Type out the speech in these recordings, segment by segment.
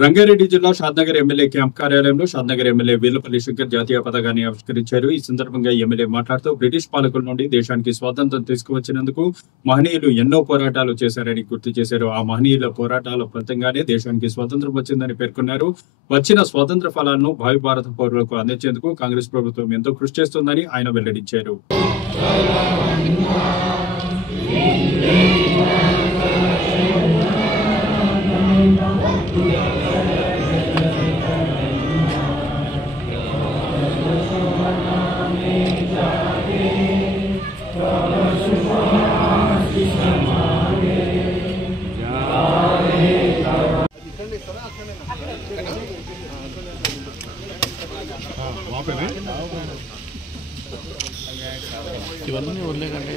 రంగారెడ్డి జిల్లా Shadnagar MLA camp కార్యాలయంలో Shadnagar MLA Veerlapalli Shankar జాతీయ పతాకాన్ని ఆవిష్కరించారు. ఈ సందర్భంగా ఎమ్మెల్యే మాట్లాడుతూ బ్రిటిష్ పాలకుల నుండి దేశానికి స్వాతంత్ర్యం తీసుకువచ్చినందుకు మహనీయులు ఎన్నో పోరాటాలు చేశారని గుర్తు చేశారు. ఆ మహనీయుల పోరాటాల ఫలితంగానే దేశానికి స్వాతంత్ర్యం వచ్చిందని పేర్కొన్నారు. వచ్చిన స్వాతంత్ర ఫలాలను భావి భారత పౌరులకు అందించేందుకు కాంగ్రెస్ ప్రభుత్వం ఎంతో కృషి చేస్తోందని ఆయన వెల్లడించారు. ఇవన్నీ వదిలేకంటే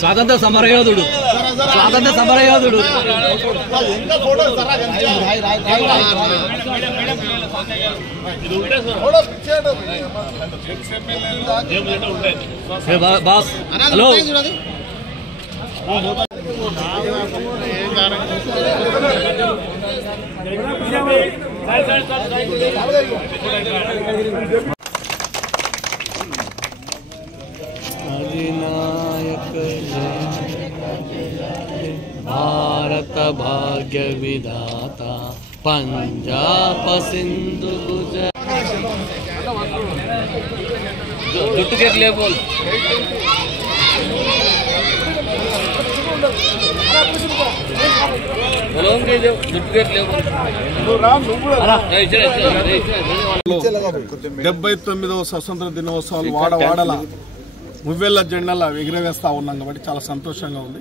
స్వాతంత్ర సమరయోధుడు బాస్ హలో अधिनायक भारत भाग्य विधाता पंजाब सिंधु गुजरात जुट्टू के लिए बोल बोलोगे जो जुट्टू के लिए बोल 79వ స్వతంత్ర దినోత్సవాలు వాడవాడల మువ్వెళ్ళ జెండాల ఎగురవేస్తా ఉన్నాం కాబట్టి చాలా సంతోషంగా ఉంది.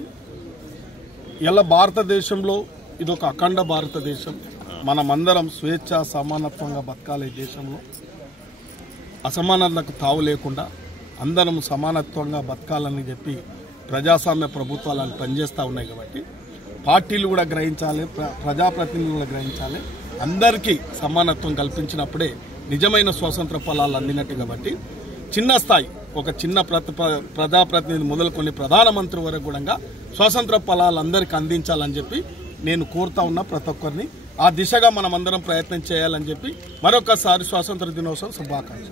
ఇలా భారతదేశంలో ఇదొక అఖండ భారతదేశం. మనమందరం స్వేచ్ఛ సమానత్వంగా బతకాలి. దేశంలో అసమానతలకు తావు లేకుండా అందరం సమానత్వంగా బతకాలని చెప్పి ప్రజాస్వామ్య ప్రభుత్వాలను పనిచేస్తూ ఉన్నాయి. కాబట్టి పార్టీలు కూడా గ్రహించాలి, ప్రజాప్రతినిధులు కూడా గ్రహించాలి. అందరికీ సమానత్వం కల్పించినప్పుడే నిజమైన స్వాతంత్ర ఫలాలు అందినట్టు. కాబట్టి చిన్న స్థాయి ఒక చిన్న ప్రజాప్రతినిధి మొదలుకొని ప్రధానమంత్రి వరకు కూడా స్వాతంత్ర ఫలాలు అందరికీ అందించాలని చెప్పి నేను కోరుతా ఉన్నా ప్రతి ఒక్కరిని. ఆ దిశగా మనం అందరం ప్రయత్నం చేయాలని చెప్పి మరొకసారి స్వాతంత్ర దినోత్సవం శుభాకాంక్షలు.